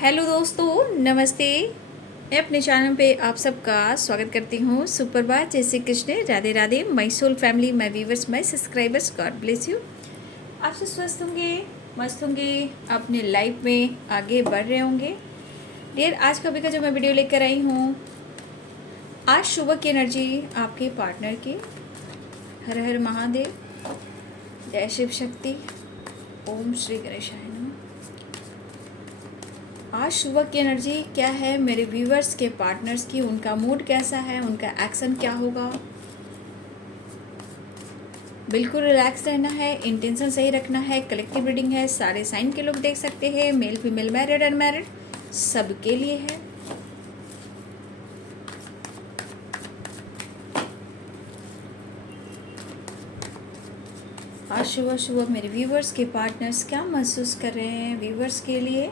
Hello दोस्तों, नमस्ते। मैं अपने चैनल पे आप सबका स्वागत करती हूँ। सुप्रभात, जय Shri Krishna, Radhe Radhe. My soul family, my viewers, my subscribers, God bless you. आप सब स्वस्थ होंगे, मस्त होंगे, अपने लाइफ में आगे बढ़ रहे होंगे। डियर, आज का का जो मैं वीडियो लेकर आई हूँ, आज सुबह की एनर्जी आपके पार्टनर की। हर हर महादेव, जय शिव शक्ति, ओम श्री गणेशाय नमः। आज सुबह की एनर्जी क्या है मेरे व्यूवर्स के पार्टनर्स की, उनका मूड कैसा है, उनका एक्शन क्या होगा। बिल्कुल रिलैक्स रहना है, इंटेंशन सही रखना है। कलेक्टिव रीडिंग है, सारे साइन के लोग देख सकते हैं, मेल फीमेल, मैरिड अनमैरिड, सबके लिए है। आज सुबह सुबह मेरे व्यूवर्स के पार्टनर्स क्या महसूस कर रहे हैं व्यूवर्स के लिए।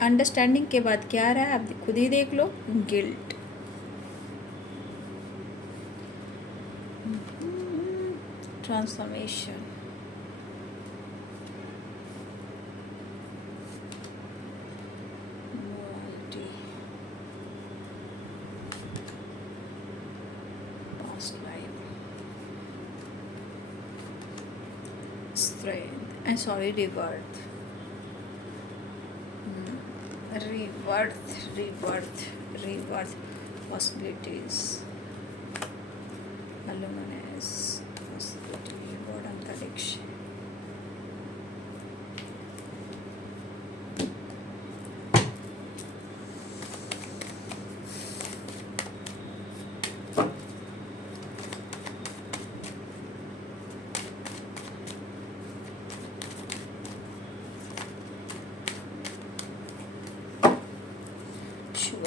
अंडरस्टैंडिंग के बाद क्या आ रहा है आप खुद ही देख लो। Guilt, transformation, morality, past life, strength, and sorry, rebirth. Rebirth possibilities, luminous possibility, word and connection.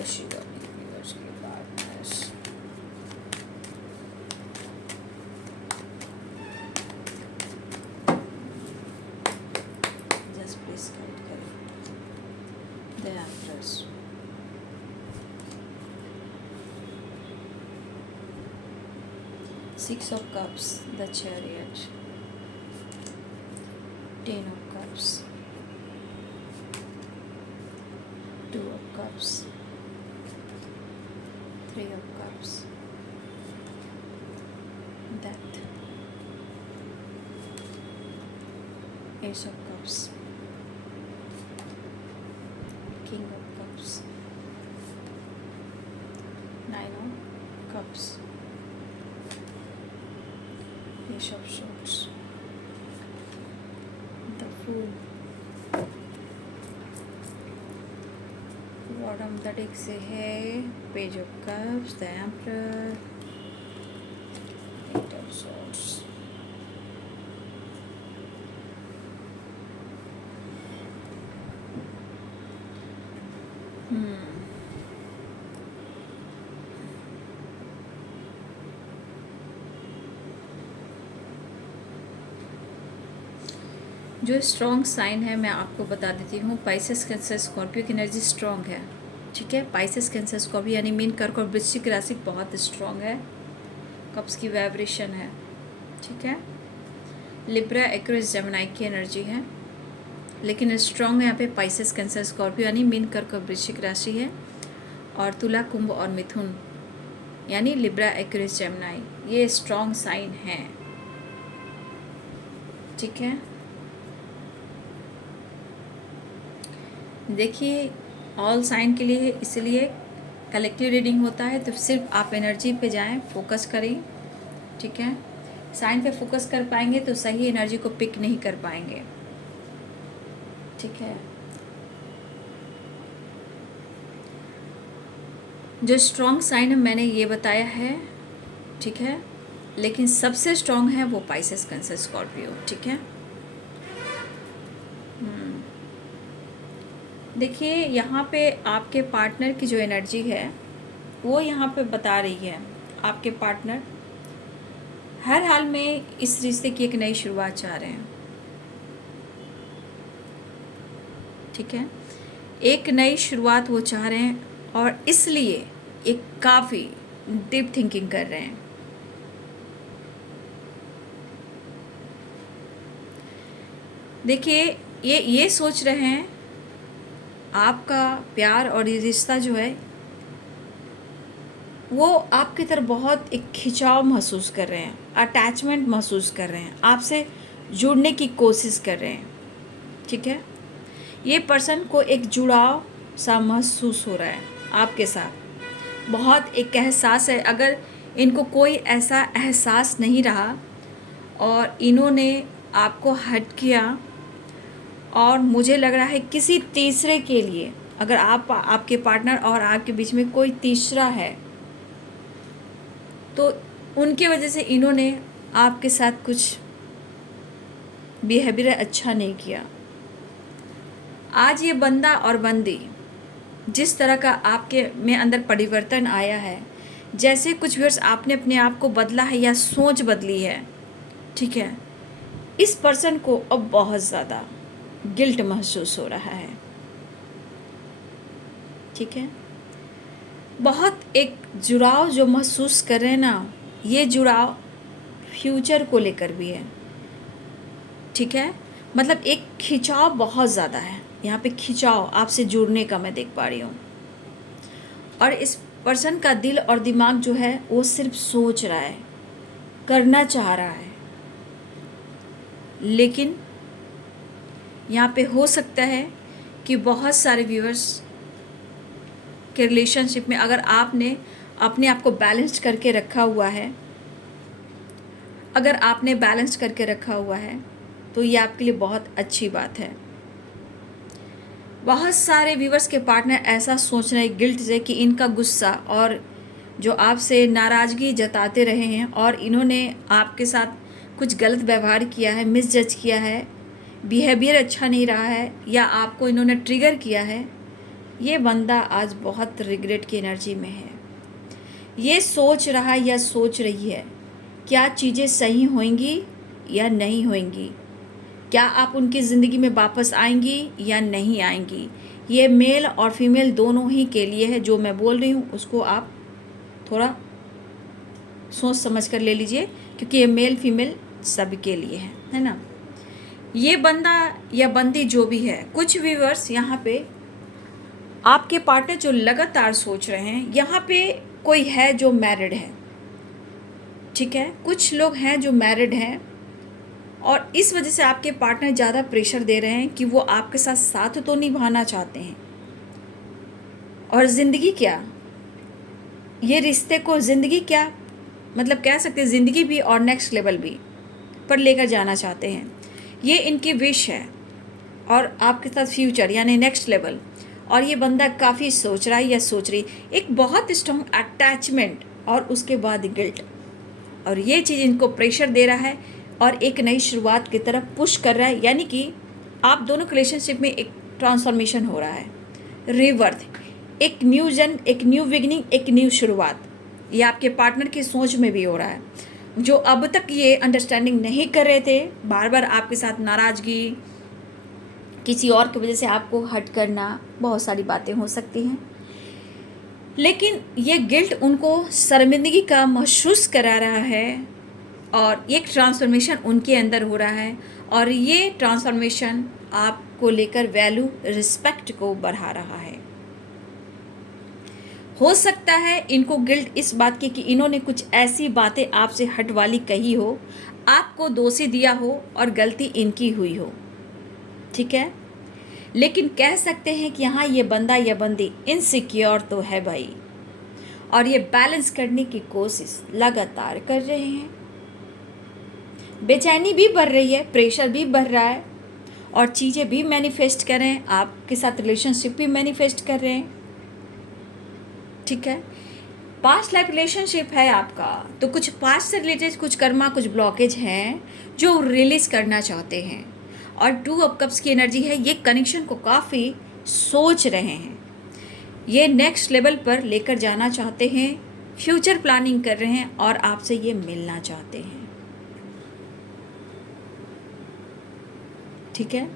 Shiva viewers के partners, just please guide करें। The Empress, Six of Cups, the Chariot, Ten of Cups, Two of Cups, Three of Cups, Death, Ace of Cups, King of Cups, Nine of Cups, Ace of Swords, the Fool, bottom the deck से है page of cups, the emperor, eight of swords. जो strong sign है मैं आपको बता देती हूँ। Pisces, Cancer, Scorpio की एनर्जी स्ट्रॉन्ग है, ठीक है। पाइसेस, कैंसर, स्कॉर्पियो यानी मीन, कर्क और वृश्चिक राशि बहुत स्ट्रॉन्ग है। कप्स की वाइब्रेशन है, ठीक है। लिब्रा, एक्वेरियस, जेमिनी की एनर्जी है, लेकिन स्ट्रॉन्ग यहाँ पे पाइसेस, कैंसर, स्कॉर्पियो यानी मीन, कर्क और वृश्चिक राशि है। और तुला, कुंभ और मिथुन यानी लिब्रा, एक्वेरियस, जेमिनी, ये स्ट्रॉन्ग साइन हैं, ठीक है। देखिए, ऑल साइन के लिए इसलिए कलेक्टिव रीडिंग होता है, तो सिर्फ आप एनर्जी पे जाएं, फोकस करें, ठीक है। साइन पे फोकस कर पाएंगे तो सही एनर्जी को पिक नहीं कर पाएंगे, ठीक है। जो स्ट्रॉन्ग साइन है मैंने ये बताया है, ठीक है, लेकिन सबसे स्ट्रॉन्ग है वो पाइसेस, कैंसर, स्कॉर्पियो, ठीक है। देखिए, यहाँ पे आपके पार्टनर की जो एनर्जी है वो यहाँ पे बता रही है आपके पार्टनर हर हाल में इस रिश्ते की एक नई शुरुआत चाह रहे हैं, ठीक है। एक नई शुरुआत वो चाह रहे हैं और इसलिए एक काफ़ी डीप थिंकिंग कर रहे हैं, देखिए, ये सोच रहे हैं आपका प्यार और ये रिश्ता जो है वो आपकी तरफ बहुत एक खिंचाव महसूस कर रहे हैं, अटैचमेंट महसूस कर रहे हैं, आपसे जुड़ने की कोशिश कर रहे हैं। ठीक है, ये पर्सन को एक जुड़ाव सा महसूस हो रहा है आपके साथ, बहुत एक एहसास है। अगर इनको कोई ऐसा एहसास नहीं रहा और इन्होंने आपको हर्ट किया, और मुझे लग रहा है किसी तीसरे के लिए, अगर आपके पार्टनर और आपके बीच में कोई तीसरा है तो उनके वजह से इन्होंने आपके साथ कुछ बिहेवियर अच्छा नहीं किया। आज ये बंदा और बंदी जिस तरह का आपके में अंदर परिवर्तन आया है, जैसे कुछ वर्ष आपने अपने आप को बदला है या सोच बदली है, ठीक है, इस पर्सन को अब बहुत ज़्यादा गिल्ट महसूस हो रहा है। ठीक है, बहुत एक जुड़ाव जो महसूस कर रहे हैं ना, ये जुड़ाव फ्यूचर को लेकर भी है। ठीक है, मतलब एक खिंचाव बहुत ज़्यादा है यहाँ पे, खिंचाव आपसे जुड़ने का मैं देख पा रही हूँ। और इस पर्सन का दिल और दिमाग जो है वो सिर्फ सोच रहा है, करना चाह रहा है, लेकिन यहाँ पे हो सकता है कि बहुत सारे व्यूअर्स के रिलेशनशिप में अगर आपने अपने आप को बैलेंस करके रखा हुआ है, अगर आपने बैलेंस करके रखा हुआ है तो ये आपके लिए बहुत अच्छी बात है। बहुत सारे व्यूअर्स के पार्टनर ऐसा सोच रहे हैं गिल्ट से कि इनका गुस्सा और जो आपसे नाराज़गी जताते रहे हैं और इन्होंने आपके साथ कुछ गलत व्यवहार किया है, मिसजज किया है, बिहेवियर अच्छा नहीं रहा है, या आपको इन्होंने ट्रिगर किया है, ये बंदा आज बहुत रिग्रेट की एनर्जी में है। ये सोच रहा या सोच रही है क्या चीज़ें सही होंगी या नहीं होंगी, क्या आप उनकी ज़िंदगी में वापस आएंगी या नहीं आएंगी। ये मेल और फीमेल दोनों ही के लिए है, जो मैं बोल रही हूँ उसको आप थोड़ा सोच समझ कर ले लीजिए, क्योंकि ये मेल फीमेल सब के लिए है ना। ये बंदा या बंदी जो भी है, कुछ व्यूअर्स यहाँ पे आपके पार्टनर जो लगातार सोच रहे हैं, यहाँ पे कोई है जो मैरिड है। ठीक है, कुछ लोग हैं जो मैरिड हैं और इस वजह से आपके पार्टनर ज़्यादा प्रेशर दे रहे हैं कि वो आपके साथ साथ तो निभाना चाहते हैं, और ज़िंदगी क्या, ये रिश्ते को ज़िंदगी क्या, मतलब कह सकते हैं ज़िंदगी भी और नेक्स्ट लेवल भी पर लेकर जाना चाहते हैं। ये इनकी विश है, और आपके साथ फ्यूचर यानी नेक्स्ट लेवल। और ये बंदा काफ़ी सोच रहा है या सोच रही, एक बहुत स्ट्रॉन्ग अटैचमेंट और उसके बाद गिल्ट, और ये चीज़ इनको प्रेशर दे रहा है और एक नई शुरुआत की तरफ पुश कर रहा है। यानी कि आप दोनों के रिलेशनशिप में एक ट्रांसफॉर्मेशन हो रहा है, रिवर्थ, एक न्यू जन, एक न्यू बिगिनिंग, एक न्यू शुरुआत। ये आपके पार्टनर की सोच में भी हो रहा है, जो अब तक ये अंडरस्टैंडिंग नहीं कर रहे थे, बार बार आपके साथ नाराज़गी, किसी और की वजह से आपको हर्ट करना, बहुत सारी बातें हो सकती हैं, लेकिन ये गिल्ट उनको शर्मिंदगी का महसूस करा रहा है और एक ट्रांसफॉर्मेशन उनके अंदर हो रहा है। और ये ट्रांसफॉर्मेशन आपको लेकर वैल्यू, रिस्पेक्ट को बढ़ा रहा है। हो सकता है इनको गिल्ट इस बात की कि इन्होंने कुछ ऐसी बातें आपसे हट वाली कही हो, आपको दोषी दिया हो और गलती इनकी हुई हो। ठीक है, लेकिन कह सकते हैं कि यहाँ ये बंदा या बंदी इनसिक्योर तो है भाई, और ये बैलेंस करने की कोशिश लगातार कर रहे हैं। बेचैनी भी बढ़ रही है, प्रेशर भी बढ़ रहा है, और चीज़ें भी मैनिफेस्ट कर रहे हैं, आपके साथ रिलेशनशिप भी मैनिफेस्ट कर रहे हैं। ठीक है, पास्ट लाइफ रिलेशनशिप है आपका, तो कुछ पास्ट से रिलेटेड कुछ कर्मा, कुछ ब्लॉकेज हैं जो रिलीज करना चाहते हैं। और 2 ऑफ कप्स की एनर्जी है, ये कनेक्शन को काफ़ी सोच रहे हैं, ये नेक्स्ट लेवल पर लेकर जाना चाहते हैं, फ्यूचर प्लानिंग कर रहे हैं और आपसे ये मिलना चाहते हैं। ठीक है,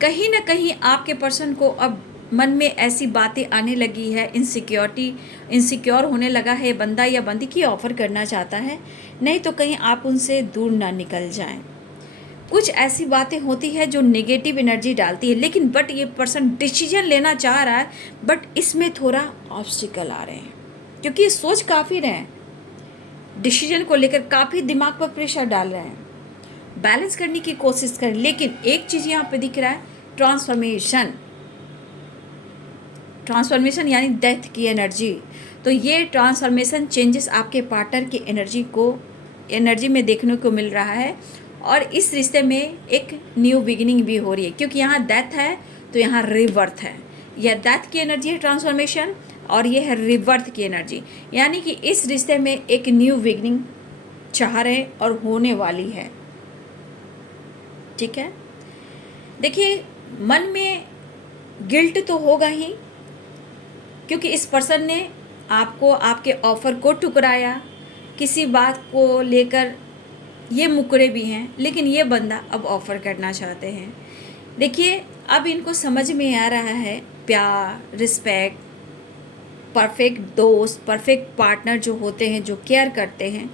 कहीं ना कहीं आपके पर्सन को अब मन में ऐसी बातें आने लगी है, इनसिक्योर होने लगा है बंदा या बंदी की, ऑफ़र करना चाहता है, नहीं तो कहीं आप उनसे दूर ना निकल जाएं। कुछ ऐसी बातें होती है जो नेगेटिव एनर्जी डालती है, लेकिन बट ये पर्सन डिसीजन लेना चाह रहा है, बट इसमें थोड़ा ऑब्स्टिकल आ रहे हैं, क्योंकि ये सोच काफ़ी रहे हैं, डिसीजन को लेकर काफ़ी दिमाग पर प्रेशर डाल रहे हैं, बैलेंस करने की कोशिश करें। लेकिन एक चीज़ यहाँ पे दिख रहा है, ट्रांसफॉर्मेशन। ट्रांसफॉर्मेशन यानी डेथ की एनर्जी। तो ये ट्रांसफॉर्मेशन चेंजेस आपके पार्टनर की एनर्जी में देखने को मिल रहा है, और इस रिश्ते में एक न्यू बिगिनिंग भी हो रही है, क्योंकि यहाँ डेथ है तो यहाँ रिबर्थ है। यह डेथ की एनर्जी है ट्रांसफॉर्मेशन, और ये है रिबर्थ की एनर्जी, यानी कि इस रिश्ते में एक न्यू बिगिनिंग चाह रहे हैं और होने वाली है। ठीक है, देखिए मन में गिल्ट तो होगा ही, क्योंकि इस पर्सन ने आपको, आपके ऑफ़र को ठुकराया, किसी बात को लेकर ये मुकरे भी हैं, लेकिन ये बंदा अब ऑफ़र करना चाहते हैं। देखिए अब इनको समझ में आ रहा है प्यार, रिस्पेक्ट, परफेक्ट दोस्त, परफेक्ट पार्टनर जो होते हैं, जो केयर करते हैं,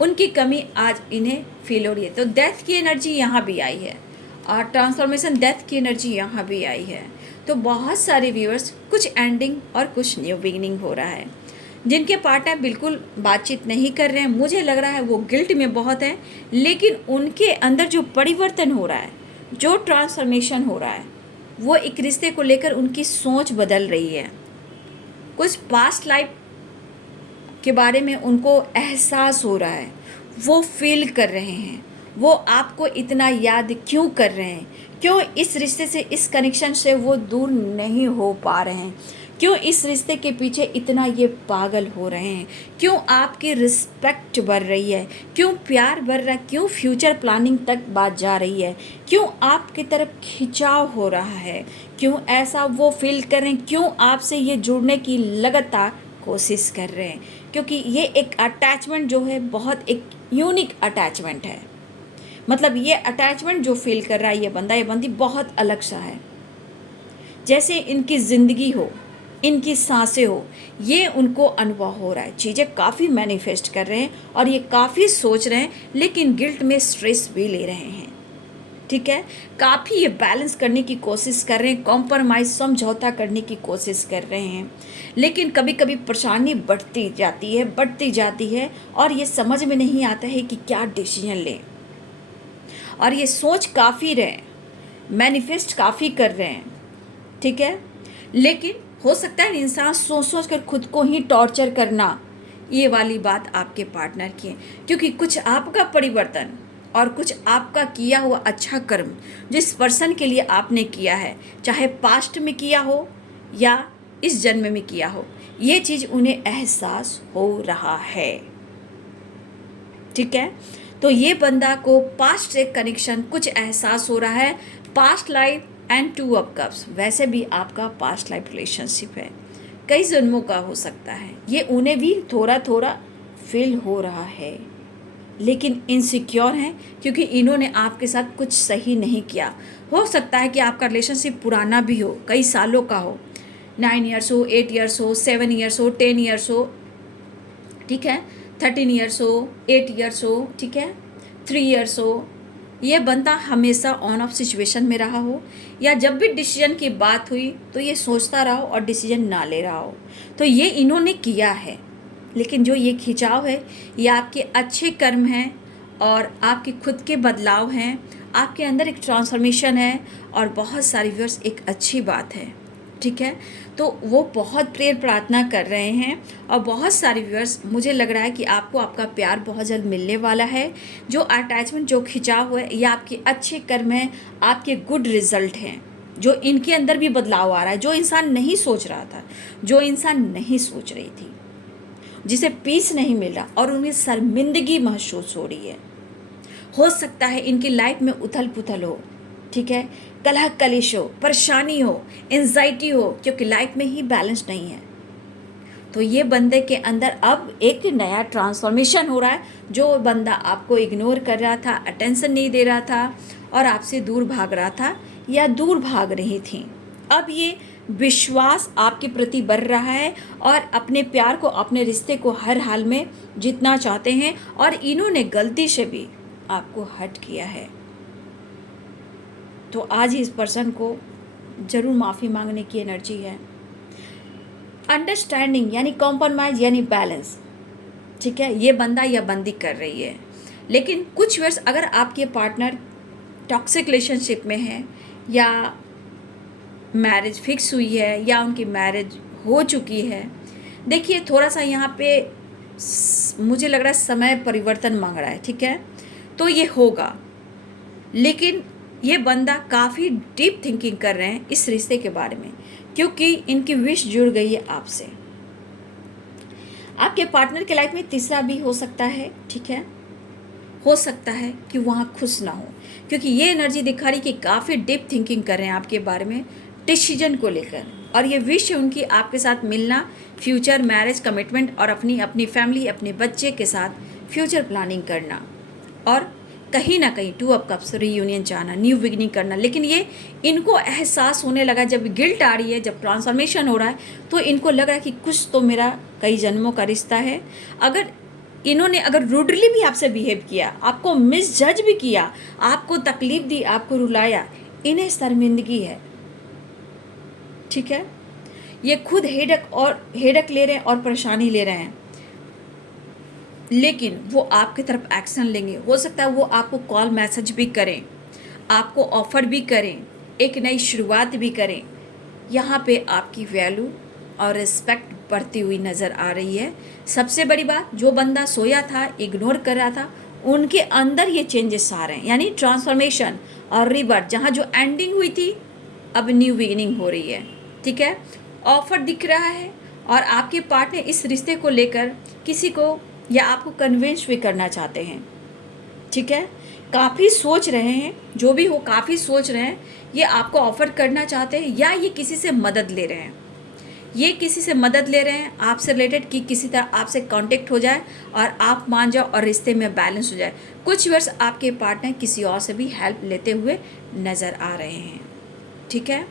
उनकी कमी आज इन्हें फील हो रही है। तो डेथ की एनर्जी यहाँ भी आई है, और ट्रांसफॉर्मेशन डेथ की एनर्जी यहाँ भी आई है। तो बहुत सारे व्यूअर्स, कुछ एंडिंग और कुछ न्यू बिगिनिंग हो रहा है। जिनके पार्टनर बिल्कुल बातचीत नहीं कर रहे हैं, मुझे लग रहा है वो गिल्ट में बहुत है, लेकिन उनके अंदर जो परिवर्तन हो रहा है, जो ट्रांसफॉर्मेशन हो रहा है, वो एक रिश्ते को लेकर उनकी सोच बदल रही है। कुछ पास्ट लाइफ के बारे में उनको एहसास हो रहा है, वो फील कर रहे हैं, वो आपको इतना याद क्यों कर रहे हैं, क्यों इस रिश्ते से, इस कनेक्शन से वो दूर नहीं हो पा रहे हैं, क्यों इस रिश्ते के पीछे इतना ये पागल हो रहे हैं, क्यों आपकी रिस्पेक्ट बढ़ रही है, क्यों प्यार बढ़ रहा है, क्यों फ्यूचर प्लानिंग तक बात जा रही है, क्यों आपकी तरफ खिंचाव हो रहा है, क्यों ऐसा वो फील कर रहे हैं, क्यों आपसे ये जुड़ने की लगातार कोशिश कर रहे हैं। क्योंकि ये एक अटैचमेंट जो है बहुत एक यूनिक अटैचमेंट है। मतलब ये अटैचमेंट जो फील कर रहा है ये बंदा, ये बंदी बहुत अलग सा है, जैसे इनकी ज़िंदगी हो, इनकी सांसें हो, ये उनको अनुभव हो रहा है। चीज़ें काफ़ी मैनिफेस्ट कर रहे हैं और ये काफ़ी सोच रहे हैं, लेकिन गिल्ट में स्ट्रेस भी ले रहे हैं। ठीक है, काफ़ी ये बैलेंस करने की कोशिश कर रहे हैं, कॉम्प्रोमाइज़, समझौता करने की कोशिश कर रहे हैं, लेकिन कभी कभी परेशानी बढ़ती जाती है और ये समझ में नहीं आता है कि क्या डिसीजन लें। और ये सोच काफ़ी रहे हैं, मैनिफेस्ट काफ़ी कर रहे हैं। ठीक है, लेकिन हो सकता है इंसान सोच कर खुद को ही टॉर्चर करना, ये वाली बात आपके पार्टनर की है, क्योंकि कुछ आपका परिवर्तन और कुछ आपका किया हुआ अच्छा कर्म जिस पर्सन के लिए आपने किया है, चाहे पास्ट में किया हो या इस जन्म में किया हो, ये चीज़ उन्हें एहसास हो रहा है। ठीक है, तो ये बंदा को पास्ट से कनेक्शन कुछ एहसास हो रहा है, past life and two of cups. वैसे भी आपका पास्ट लाइफ रिलेशनशिप है, कई जन्मों का हो सकता है, ये उन्हें भी थोड़ा थोड़ा फील हो रहा है, लेकिन इनसिक्योर हैं क्योंकि इन्होंने आपके साथ कुछ सही नहीं किया। हो सकता है कि आपका रिलेशनशिप पुराना भी हो, कई सालों का हो, 9 ईयर्स हो, 8 ईयर्स हो, 7 ईयर्स हो, 10 ईयर्स हो, ठीक है, 13 ईयर्स हो, 8 ईयर्स हो, ठीक है, 3 ईयर्स हो। ये बंदा हमेशा ऑन ऑफ सिचुएशन में रहा हो, या जब भी डिसीजन की बात हुई तो ये सोचता रहा हो और डिसीजन ना ले रहा हो। तो ये इन्होंने किया है, लेकिन जो ये खिंचाव है ये आपके अच्छे कर्म हैं और आपके खुद के बदलाव हैं, आपके अंदर एक ट्रांसफॉर्मेशन है और बहुत सारी व्यूअर्स एक अच्छी बात है। ठीक है, तो वो बहुत प्रेयर प्रार्थना कर रहे हैं और बहुत सारे व्यूअर्स, मुझे लग रहा है कि आपको आपका प्यार बहुत जल्द मिलने वाला है। जो अटैचमेंट, जो खिंचाव है, ये आपके अच्छे कर्म हैं, आपके गुड रिजल्ट हैं, जो इनके अंदर भी बदलाव आ रहा है। जो इंसान नहीं सोच रहा था, जो इंसान नहीं सोच रही थी, जिसे पीस नहीं मिल रहा और उन्हें शर्मिंदगी महसूस हो रही है, हो सकता है इनकी लाइफ में उथल पुथल हो, ठीक है, कलह कलेश हो, परेशानी हो, एंजाइटी हो, क्योंकि लाइफ में ही बैलेंस नहीं है। तो ये बंदे के अंदर अब एक नया ट्रांसफॉर्मेशन हो रहा है। जो बंदा आपको इग्नोर कर रहा था, अटेंशन नहीं दे रहा था और आपसे दूर भाग रहा था या दूर भाग रही थी, अब ये विश्वास आपके प्रति बढ़ रहा है और अपने प्यार को, अपने रिश्ते को हर हाल में जीतना चाहते हैं। और इन्होंने गलती से भी आपको हर्ट किया है, तो आज ही इस पर्सन को ज़रूर माफ़ी मांगने की एनर्जी है। अंडरस्टैंडिंग यानी कॉम्प्रोमाइज़ यानी बैलेंस, ठीक है, ये बंदा या बंदी कर रही है। लेकिन कुछ वर्ष अगर आपके पार्टनर टॉक्सिक रिलेशनशिप में है या मैरिज फिक्स हुई है या उनकी मैरिज हो चुकी है, देखिए थोड़ा सा यहाँ पे मुझे लग रहा है समय परिवर्तन मांग रहा है, ठीक है, तो ये होगा। लेकिन ये बंदा काफ़ी डीप थिंकिंग कर रहे हैं इस रिश्ते के बारे में, क्योंकि इनकी विश जुड़ गई है आपसे। आपके पार्टनर के लाइफ में तीसरा भी हो सकता है, ठीक है, हो सकता है कि वहाँ खुश ना हो, क्योंकि ये एनर्जी दिखा रही कि काफ़ी डीप थिंकिंग कर रहे हैं आपके बारे में डिसीजन को लेकर, और ये विश है उनकी आपके साथ मिलना, फ्यूचर मैरिज कमिटमेंट और अपनी अपनी फैमिली अपने बच्चे के साथ फ्यूचर प्लानिंग करना, और कहीं ना कहीं 2 ऑफ कप्स रीयूनियन चाहना, न्यू बिगिनिंग करना। लेकिन ये इनको एहसास होने लगा, जब गिल्ट आ रही है, जब ट्रांसफॉर्मेशन हो रहा है, तो इनको लग रहा है कि कुछ तो मेरा कई जन्मों का रिश्ता है। अगर इन्होंने अगर रूडली भी आपसे बिहेव किया, आपको मिसजज भी किया, आपको तकलीफ दी, आपको रुलाया, इन्हें शर्मिंदगी है, ठीक है। ये खुद हेडक ले रहे हैं और परेशानी ले रहे हैं, लेकिन वो आपकी तरफ एक्शन लेंगे। हो सकता है वो आपको कॉल मैसेज भी करें, आपको ऑफ़र भी करें, एक नई शुरुआत भी करें। यहाँ पे आपकी वैल्यू और रिस्पेक्ट बढ़ती हुई नज़र आ रही है। सबसे बड़ी बात, जो बंदा सोया था, इग्नोर कर रहा था, उनके अंदर ये चेंजेस आ रहे हैं, यानी ट्रांसफॉर्मेशन और रिबर्थ। जहाँ जो एंडिंग हुई थी, अब न्यू बिगिनिंग हो रही है, ठीक है। ऑफ़र दिख रहा है, और आपके पार्टनर इस रिश्ते को लेकर किसी को या आपको कन्विंस भी करना चाहते हैं, ठीक है। काफ़ी सोच रहे हैं, जो भी हो काफ़ी सोच रहे हैं, ये आपको ऑफ़र करना चाहते हैं या ये किसी से मदद ले रहे हैं। ये किसी से मदद ले रहे हैं आपसे रिलेटेड, कि किसी तरह आपसे कांटेक्ट हो जाए और आप मान जाओ और रिश्ते में बैलेंस हो जाए। कुछ वर्ष आपके पार्टनर किसी और से भी हेल्प लेते हुए नज़र आ रहे हैं, ठीक है।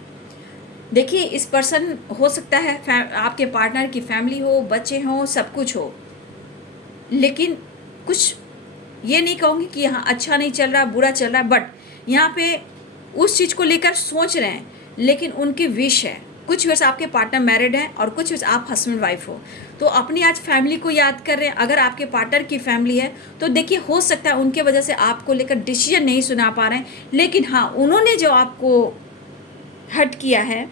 देखिए इस पर्सन हो सकता है आपके पार्टनर की फैमिली हो, बच्चे हों, सब कुछ हो, लेकिन कुछ ये नहीं कहूँगी कि यहाँ अच्छा नहीं चल रहा, बुरा चल रहा है, बट यहाँ पे उस चीज़ को लेकर सोच रहे हैं, लेकिन उनकी विश है। कुछ वर्ष आपके पार्टनर मैरिड हैं और कुछ वर्ष आप हस्बैंड वाइफ हो, तो अपनी आज फैमिली को याद कर रहे हैं। अगर आपके पार्टनर की फैमिली है तो देखिए हो सकता है उनके वजह से आपको लेकर डिसीजन नहीं सुना पा रहे हैं, लेकिन हाँ, उन्होंने जो आपको हर्ट किया है,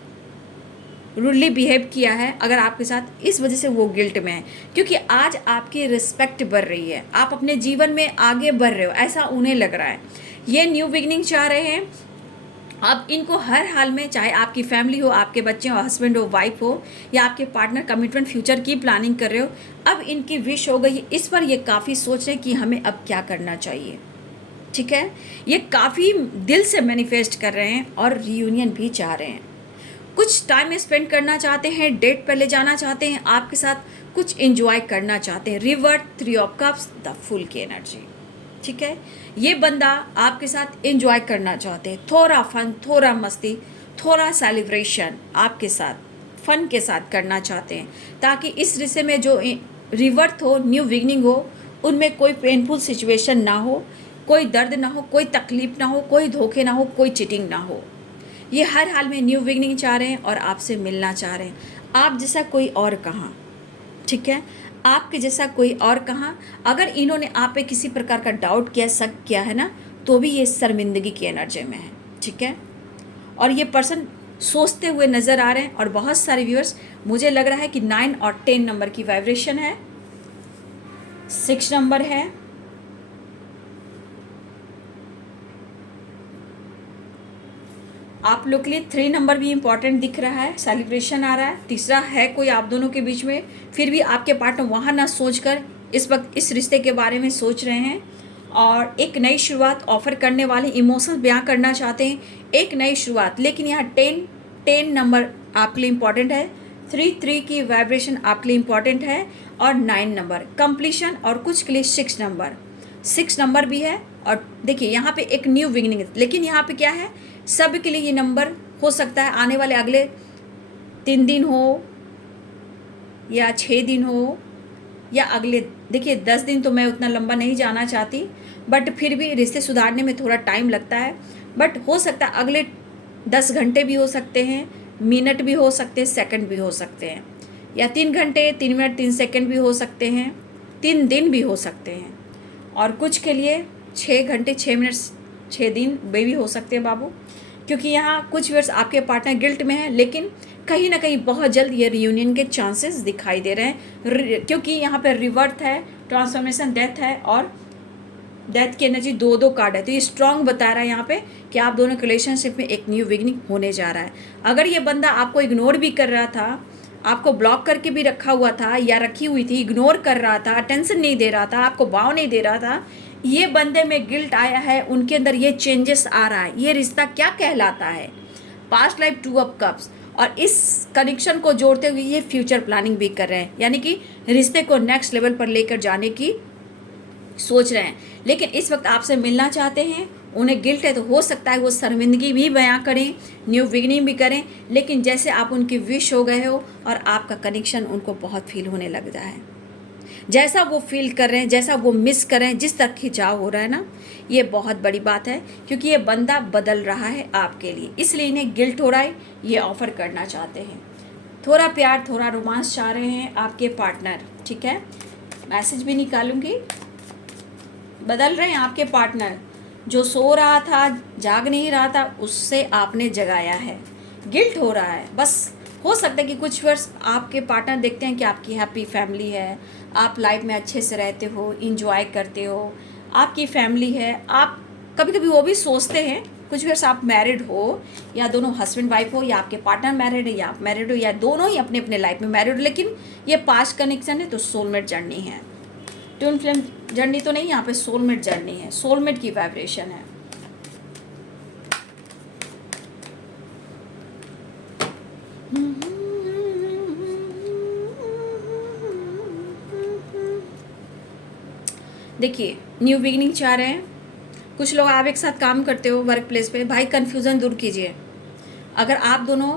रूडली बिहेव किया है अगर आपके साथ, इस वजह से वो गिल्ट में है, क्योंकि आज आपकी रिस्पेक्ट बढ़ रही है, आप अपने जीवन में आगे बढ़ रहे हो, ऐसा उन्हें लग रहा है। ये न्यू बिगिनिंग चाह रहे हैं। अब इनको हर हाल में, चाहे आपकी फैमिली हो, आपके बच्चे हो, हस्बैंड हो, वाइफ हो, या आपके पार्टनर कमिटमेंट फ्यूचर की प्लानिंग कर रहे हो, अब इनकी विश हो गई। इस पर ये काफ़ी सोच रहे हैं कि हमें अब क्या करना चाहिए, ठीक है। ये काफ़ी दिल से मैनिफेस्ट कर रहे हैं और रीयूनियन भी चाह रहे हैं। कुछ टाइम स्पेंड करना चाहते हैं, डेट पर ले जाना चाहते हैं आपके साथ, कुछ एंजॉय करना चाहते हैं। Revert 3 of cups, the full की एनर्जी, ठीक है। ये बंदा आपके साथ एंजॉय करना चाहते हैं, थोड़ा फन, थोड़ा मस्ती, थोड़ा सेलिब्रेशन आपके साथ फन के साथ करना चाहते हैं, ताकि इस रिश्ते में जो रिवर्ट हो, न्यू बिगिनिंग हो, उनमें कोई पेनफुल सिचुएशन ना हो, कोई दर्द ना हो, कोई तकलीफ ना हो, कोई धोखे ना हो, कोई चीटिंग ना हो। ये हर हाल में न्यू बिगिनिंग चाह रहे हैं और आपसे मिलना चाह रहे हैं। आप जैसा कोई और कहाँ, ठीक है, आपके जैसा कोई और कहाँ। अगर इन्होंने आप पे किसी प्रकार का डाउट किया, शक किया है ना, तो भी ये शर्मिंदगी की एनर्जी में है, ठीक है। और ये पर्सन सोचते हुए नज़र आ रहे हैं, और बहुत सारे व्यूअर्स, मुझे लग रहा है कि 9 और 10 नंबर की वाइब्रेशन है, 6 नंबर है, आप लोग के लिए 3 नंबर भी इम्पॉर्टेंट दिख रहा है, सेलिब्रेशन आ रहा है। तीसरा है कोई आप दोनों के बीच में, फिर भी आपके पार्टनर वहाँ ना सोचकर इस वक्त इस रिश्ते के बारे में सोच रहे हैं, और एक नई शुरुआत ऑफर करने वाले, इमोशंस बयां करना चाहते हैं, एक नई शुरुआत। लेकिन यहाँ 10 नंबर आपके लिए इम्पॉर्टेंट है, 3 की वाइब्रेशन आपके लिए इम्पॉर्टेंट है, और 9 नंबर कंप्लीशन, और कुछ के लिए 6 नंबर भी है। और देखिए यहाँ पे एक न्यू बिगिनिंग, लेकिन यहाँ पे क्या है, सब के लिए ये नंबर हो सकता है आने वाले अगले 3 दिन हो या 6 दिन हो या अगले, देखिए 10 दिन तो मैं उतना लंबा नहीं जाना चाहती, बट फिर भी रिश्ते सुधारने में थोड़ा टाइम लगता है। बट हो सकता है अगले 10 घंटे भी हो सकते हैं, मिनट भी हो सकते हैं, सेकंड भी हो सकते हैं, या 3 घंटे 3 मिनट 3 सेकंड भी हो सकते हैं, 3 दिन भी हो सकते हैं, और कुछ के लिए 6 घंटे 6 मिनट 6 दिन भी हो सकते हैं बाबू। क्योंकि यहाँ कुछ व्यूअर्स आपके पार्टनर गिल्ट में है, लेकिन कहीं ना कहीं बहुत जल्द ये रियूनियन के चांसेस दिखाई दे रहे हैं, क्योंकि यहाँ पे रिवर्थ है, ट्रांसफॉर्मेशन, डेथ है, और डेथ की एनर्जी 2 कार्ड है। तो ये स्ट्रांग बता रहा है यहाँ पे कि आप दोनों के रिलेशनशिप में एक न्यू बिगिनिंग होने जा रहा है। अगर ये बंदा आपको इग्नोर भी कर रहा था, आपको ब्लॉक करके भी रखा हुआ था या रखी हुई थी, इग्नोर कर रहा था, अटेंशन नहीं दे रहा था, आपको भाव नहीं दे रहा था, ये बंदे में गिल्ट आया है, उनके अंदर ये चेंजेस आ रहा है। ये रिश्ता क्या कहलाता है? पास्ट लाइफ 2 ऑफ कप्स, और इस कनेक्शन को जोड़ते हुए ये फ्यूचर प्लानिंग भी कर रहे हैं, यानी कि रिश्ते को नेक्स्ट लेवल पर लेकर जाने की सोच रहे हैं। लेकिन इस वक्त आपसे मिलना चाहते हैं, उन्हें गिल्ट है, तो हो सकता है वो शर्मिंदगी भी बयां करें, न्यू बिगिनिंग भी करें, लेकिन जैसे आप उनकी विश हो गए हो और आपका कनेक्शन उनको बहुत फील होने लग रहा है। जैसा वो फील कर रहे हैं, जैसा वो मिस कर रहे हैं, जिस तरह खिंचाव हो रहा है ना, ये बहुत बड़ी बात है, क्योंकि ये बंदा बदल रहा है आपके लिए, इसलिए इन्हें गिल्ट हो रहा है, ये ऑफर करना चाहते हैं। थोड़ा प्यार, थोड़ा रोमांस चाह रहे हैं आपके पार्टनर, ठीक है। मैसेज भी निकालूंगी। बदल रहे हैं आपके पार्टनर, जो सो रहा था, जाग नहीं रहा था, उससे आपने जगाया है, गिल्ट हो रहा है। बस हो सकता है कि कुछ वर्ष आपके पार्टनर देखते हैं कि आपकी हैप्पी फैमिली है, आप लाइफ में अच्छे से रहते हो, इंजॉय करते हो, आपकी फैमिली है। आप कभी कभी वो भी सोचते हैं, कुछ वर्ष आप मैरिड हो, या दोनों हस्बैंड वाइफ हो, या आपके पार्टनर मैरिड है, या आप मैरिड हो, या दोनों ही अपने अपने लाइफ में मैरिड हो, लेकिन ये पास्ट कनेक्शन है, तो सोलमेट जर्नी है। ट्विन फ्लेम जर्नी तो नहीं, यहाँ पे सोलमेट जर्नी है, सोलमेट की वाइब्रेशन है। देखिए, न्यू बिगिनिंग चाह रहे हैं कुछ लोग। आप एक साथ काम करते हो वर्क प्लेस पे, भाई कन्फ्यूज़न दूर कीजिए। अगर आप दोनों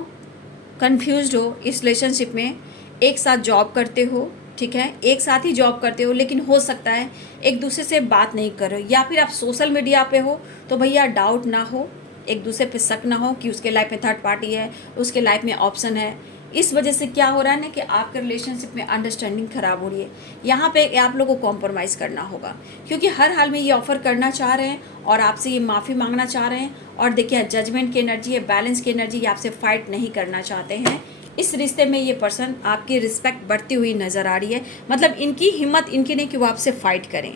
कन्फ्यूज्ड हो इस रिलेशनशिप में, एक साथ जॉब करते हो, ठीक है, एक साथ ही जॉब करते हो, लेकिन हो सकता है एक दूसरे से बात नहीं कर रहे हो, या फिर आप सोशल मीडिया पे हो, तो भैया डाउट ना हो, एक दूसरे पे शक ना हो कि उसके लाइफ में थर्ड पार्टी है, उसके लाइफ में ऑप्शन है। इस वजह से क्या हो रहा है ना कि आपके रिलेशनशिप में अंडरस्टैंडिंग खराब हो रही है। यहाँ पे आप लोगों को कॉम्प्रोमाइज़ करना होगा, क्योंकि हर हाल में ये ऑफर करना चाह रहे हैं और आपसे ये माफ़ी मांगना चाह रहे हैं। और देखिए, जजमेंट की एनर्जी है, बैलेंस की एनर्जी, ये आपसे फाइट नहीं करना चाहते हैं। इस रिश्ते में ये पर्सन आपकी रिस्पेक्ट बढ़ती हुई नज़र आ रही है, मतलब इनकी हिम्मत इनकी नहीं कि वो आपसे फाइट करें,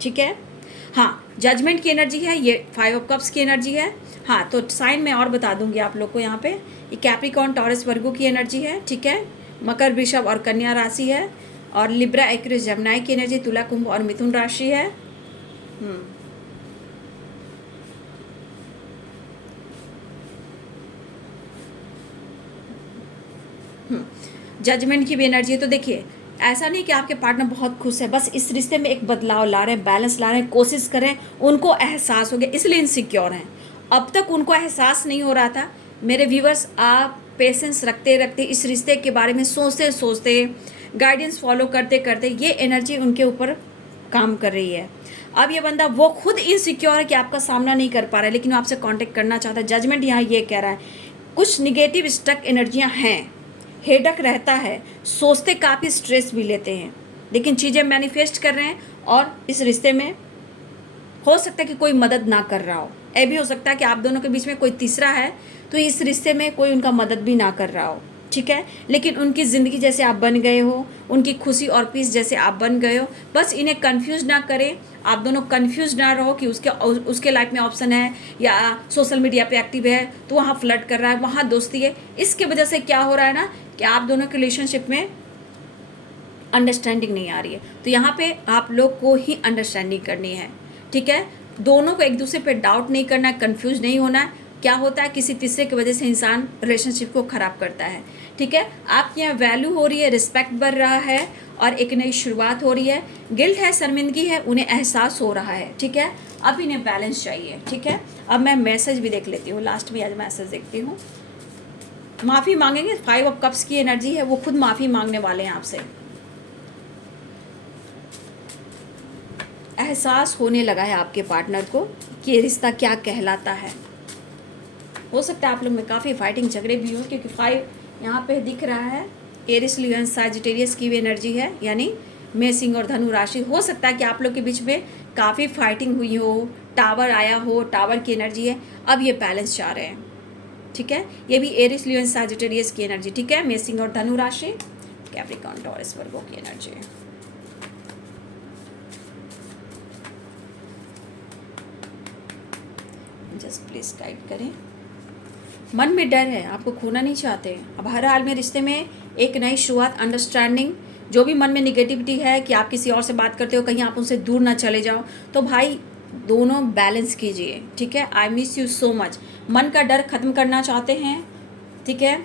ठीक है। हाँ, जजमेंट की एनर्जी है, ये 5 ऑफ कप्स की एनर्जी है। हाँ, तो साइन मैं और बता दूंगी आप लोग को। यहाँ पे ये कैप्रिकॉर्न, टॉरस, वर्गो की एनर्जी है, ठीक है। मकर, वृषभ और कन्या राशि है, और लिब्रा, एक्वेरियस, जमनाई की एनर्जी, तुला, कुंभ और मिथुन राशि है। जजमेंट की भी एनर्जी है। तो देखिए, ऐसा नहीं कि आपके पार्टनर बहुत खुश है, बस इस रिश्ते में एक बदलाव ला रहे हैं, बैलेंस ला रहे हैं, कोशिश करें। उनको एहसास हो गया, इसलिए इनसिक्योर हैं। अब तक उनको एहसास नहीं हो रहा था। मेरे व्यूवर्स, आप पेशेंस रखते रखते, इस रिश्ते के बारे में सोचते सोचते, गाइडेंस फॉलो करते करते, ये एनर्जी उनके ऊपर काम कर रही है। अब ये बंदा, वो खुद इनसिक्योर है कि आपका सामना नहीं कर पा रहा है, लेकिन वो आपसे कांटेक्ट करना चाहता है। जजमेंट यहाँ ये कह रहा है, कुछ निगेटिव स्टक एनर्जियाँ हैं, हेडक रहता है, सोचते काफ़ी स्ट्रेस भी लेते हैं, लेकिन चीज़ें मैनिफेस्ट कर रहे हैं। और इस रिश्ते में हो सकता है कि कोई मदद ना कर रहा हो, ये भी हो सकता है कि आप दोनों के बीच में कोई तीसरा है, तो इस रिश्ते में कोई उनका मदद भी ना कर रहा हो, ठीक है। लेकिन उनकी ज़िंदगी जैसे आप बन गए हो, उनकी खुशी और पीस जैसे आप बन गए हो। बस इन्हें कंफ्यूज ना करें, आप दोनों कंफ्यूज ना रहो कि उसके लाइफ में ऑप्शन है, या सोशल मीडिया पे एक्टिव है तो वहाँ फ्लर्ट कर रहा है, वहाँ दोस्ती है। इसके वजह से क्या हो रहा है ना कि आप दोनों के रिलेशनशिप में अंडरस्टैंडिंग नहीं आ रही है। तो यहाँ पे आप लोग को ही अंडरस्टैंडिंग करनी है, ठीक है। दोनों को एक दूसरे पे डाउट नहीं करना है, कंफ्यूज नहीं होना है। क्या होता है, किसी तीसरे की वजह से इंसान रिलेशनशिप को ख़राब करता है, ठीक है। आपके यहाँ वैल्यू हो रही है, रिस्पेक्ट बढ़ रहा है, और एक नई शुरुआत हो रही है। गिल्ट है, शर्मिंदगी है, उन्हें एहसास हो रहा है, ठीक है। अब इन्हें बैलेंस चाहिए, ठीक है। अब मैं मैसेज भी देख लेती हूँ, लास्ट में आज मैसेज देखती हूँ। माफ़ी मांगेंगे, 5 ऑफ कप्स की एनर्जी है, वो खुद माफ़ी मांगने वाले हैं आपसे। एहसास होने लगा है आपके पार्टनर को कि ये रिश्ता क्या कहलाता है, हो सकता है आप लोग में काफ़ी फाइटिंग झगड़े भी हो, क्योंकि 5 यहाँ पे दिख रहा है। एरिस, लियो, सैजिटेरियस की भी एनर्जी है, यानी मेष, सिंह और धनु राशि। हो सकता है कि आप लोग के बीच में काफ़ी फाइटिंग हुई हो, टावर आया हो, टावर की एनर्जी है। अब ये बैलेंस चाह रहे हैं, ठीक है। ये भी एरिस, लियो, सैजिटेरियस की एनर्जी, ठीक है। मेष, सिंह और धनु राशि, कैप्रिकॉर्न, टॉरस, वर्गो की एनर्जी। जस्ट प्लीज गाइड करें। मन में डर है, आपको खोना नहीं चाहते। अब हर हाल में रिश्ते में एक नई शुरुआत, अंडरस्टैंडिंग, जो भी मन में निगेटिविटी है कि आप किसी और से बात करते हो, कहीं आप उनसे दूर ना चले जाओ, तो भाई दोनों बैलेंस कीजिए, ठीक है। I miss you so much, मन का डर खत्म करना चाहते हैं, ठीक है।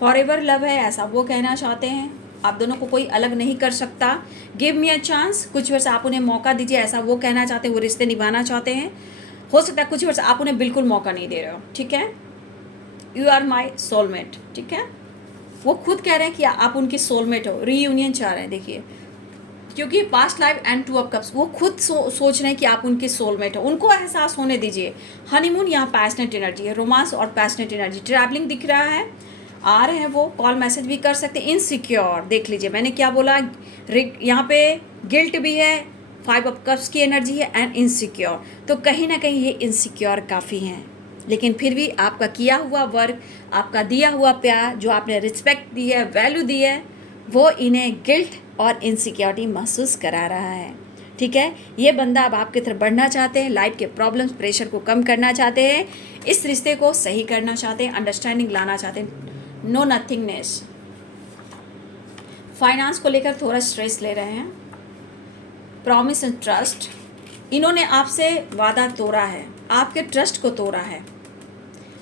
फॉरएवर लव है, ऐसा वो कहना चाहते हैं। आप दोनों को कोई अलग नहीं कर सकता। गिव मी अ चांस, कुछ वर्ष आप उन्हें मौका दीजिए, ऐसा वो कहना चाहते हैं। वो रिश्ते निभाना चाहते हैं। हो सकता है कुछ वर्ष आप उन्हें बिल्कुल मौका नहीं दे रहे हो, ठीक है। यू आर माई सोलमेट, ठीक है। वो खुद कह रहे हैं कि आप उनकी सोलमेट हो, रीयूनियन चाह रहे हैं, देखिए, क्योंकि past life and 2 of cups, वो खुद सोच रहे हैं कि आप उनकी सोलमेट हो। उनको एहसास होने दीजिए। हनीमून यहाँ पैशनेट एनर्जी है, रोमांस और पैशनेट एनर्जी। ट्रैवलिंग दिख रहा है, आ रहे हैं वो, कॉल मैसेज भी कर सकते हैं। इनसिक्योर, देख लीजिए मैंने क्या बोला, यहाँ पे गिल्ट भी है, 5 ऑफ कप्स की एनर्जी है एंड इनसिक्योर। तो कहीं ना कहीं ये इनसिक्योर काफ़ी हैं, लेकिन फिर भी आपका किया हुआ वर्क, आपका दिया हुआ प्यार, जो आपने रिस्पेक्ट दी है, वैल्यू दी है, वो इन्हें गिल्ट और इनसिक्योरिटी महसूस करा रहा है, ठीक है। ये बंदा अब आपकी तरफ बढ़ना चाहते हैं, लाइफ के प्रॉब्लम्स, प्रेशर को कम करना चाहते हैं, इस रिश्ते को सही करना चाहते हैं, अंडरस्टैंडिंग लाना चाहते हैं, नो नथिंगनेस। फाइनेंस को लेकर थोड़ा स्ट्रेस ले रहे हैं। प्रॉमिस एंड ट्रस्ट, इन्होंने आपसे वादा तोड़ा है, आपके ट्रस्ट को तोड़ा है,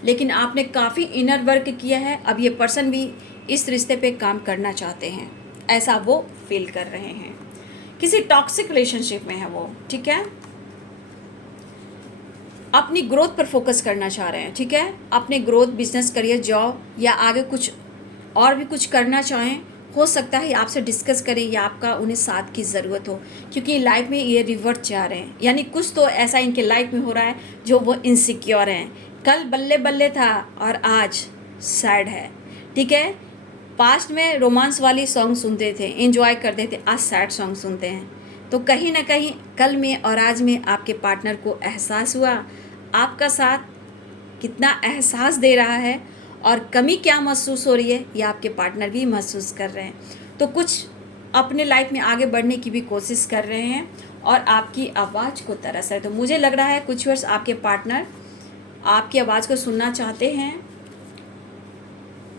लेकिन आपने काफ़ी इनर वर्क किया है। अब ये पर्सन भी इस रिश्ते पे काम करना चाहते हैं, ऐसा वो फील कर रहे हैं। किसी टॉक्सिक रिलेशनशिप में है वो, ठीक है। अपनी ग्रोथ पर फोकस करना चाह रहे हैं, ठीक है। अपने ग्रोथ, बिजनेस, करियर, जॉब या आगे कुछ और भी कुछ करना चाहें। हो सकता है आपसे डिस्कस करें या आपका उन्हें साथ की ज़रूरत हो, क्योंकि लाइफ में ये रिवर्ट चाह रहे हैं, यानी कुछ तो ऐसा इनके लाइफ में हो रहा है जो वो इनसिक्योर हैं। कल बल्ले बल्ले था और आज सैड है, ठीक है। पास्ट में रोमांस वाली सॉन्ग सुनते थे, एंजॉय करते थे, आज सैड सॉन्ग सुनते हैं। तो कहीं ना कहीं कल में और आज में आपके पार्टनर को एहसास हुआ आपका साथ कितना एहसास दे रहा है और कमी क्या महसूस हो रही है, ये आपके पार्टनर भी महसूस कर रहे हैं। तो कुछ अपने लाइफ में आगे बढ़ने की भी कोशिश कर रहे हैं और आपकी आवाज़ को तरस रहे। तो मुझे लग रहा है कुछ वर्ष आपके पार्टनर आपकी आवाज़ को सुनना चाहते हैं,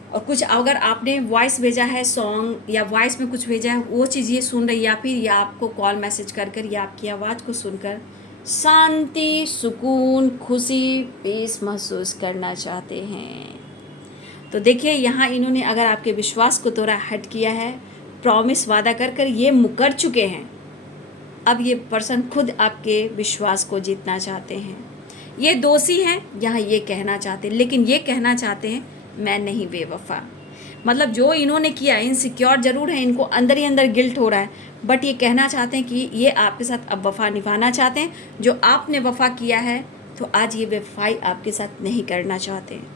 और कुछ अगर आपने वॉइस भेजा है सॉन्ग या वॉइस में कुछ भेजा है, वो चीज़ ये सुन रही है, या फिर ये आपको कॉल मैसेज कर कर या आपकी आवाज़ को सुनकर शांति, सुकून, खुशी, पीस महसूस करना चाहते हैं। तो देखिए यहाँ इन्होंने अगर आपके विश्वास को तोड़ा, हट किया है, प्रॉमिस, वादा कर कर ये मुकर चुके हैं। अब ये पर्सन खुद आपके विश्वास को जीतना चाहते हैं। ये दोषी हैं यहाँ ये कहना चाहते हैं, लेकिन ये कहना चाहते हैं मैं नहीं बेवफा। मतलब जो इन्होंने किया, इनसिक्योर ज़रूर है, इनको अंदर ही अंदर गिल्ट हो रहा है, बट ये कहना चाहते हैं कि ये आपके साथ अब वफ़ा निभाना चाहते हैं। जो आपने वफ़ा किया है तो आज ये बेवफाई आपके साथ नहीं करना चाहते हैं,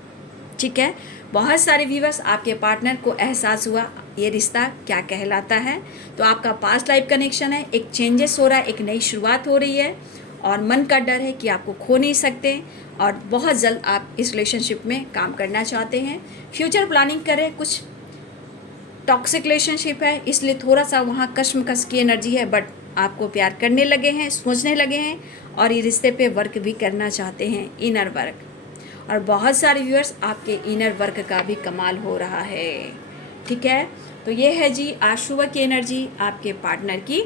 ठीक है। बहुत सारे व्यूअर्स, आपके पार्टनर को एहसास हुआ ये रिश्ता क्या कहलाता है। तो आपका पास्ट लाइफ कनेक्शन है, एक चेंजेस हो रहा है, एक नई शुरुआत हो रही है, और मन का डर है कि आपको खो नहीं सकते, और बहुत जल्द आप इस रिलेशनशिप में काम करना चाहते हैं। फ्यूचर प्लानिंग करें। कुछ टॉक्सिक रिलेशनशिप है, इसलिए थोड़ा सा वहाँ कश्मकश की एनर्जी है, बट आपको प्यार करने लगे हैं, सोचने लगे हैं, और ये रिश्ते पे वर्क भी करना चाहते हैं, इनर वर्क। और बहुत सारे व्यूअर्स, आपके इनर वर्क का भी कमाल हो रहा है, ठीक है। तो ये है जी आज सुबह की एनर्जी आपके पार्टनर की।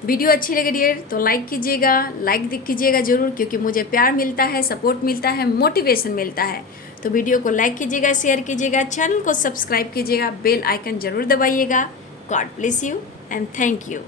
वीडियो अच्छी लगे डियर तो लाइक कीजिएगा, लाइक कीजिएगा ज़रूर, क्योंकि मुझे प्यार मिलता है, सपोर्ट मिलता है, मोटिवेशन मिलता है। तो वीडियो को लाइक कीजिएगा, शेयर कीजिएगा, चैनल को सब्सक्राइब कीजिएगा, बेल आइकन ज़रूर दबाइएगा। God bless you and thank you.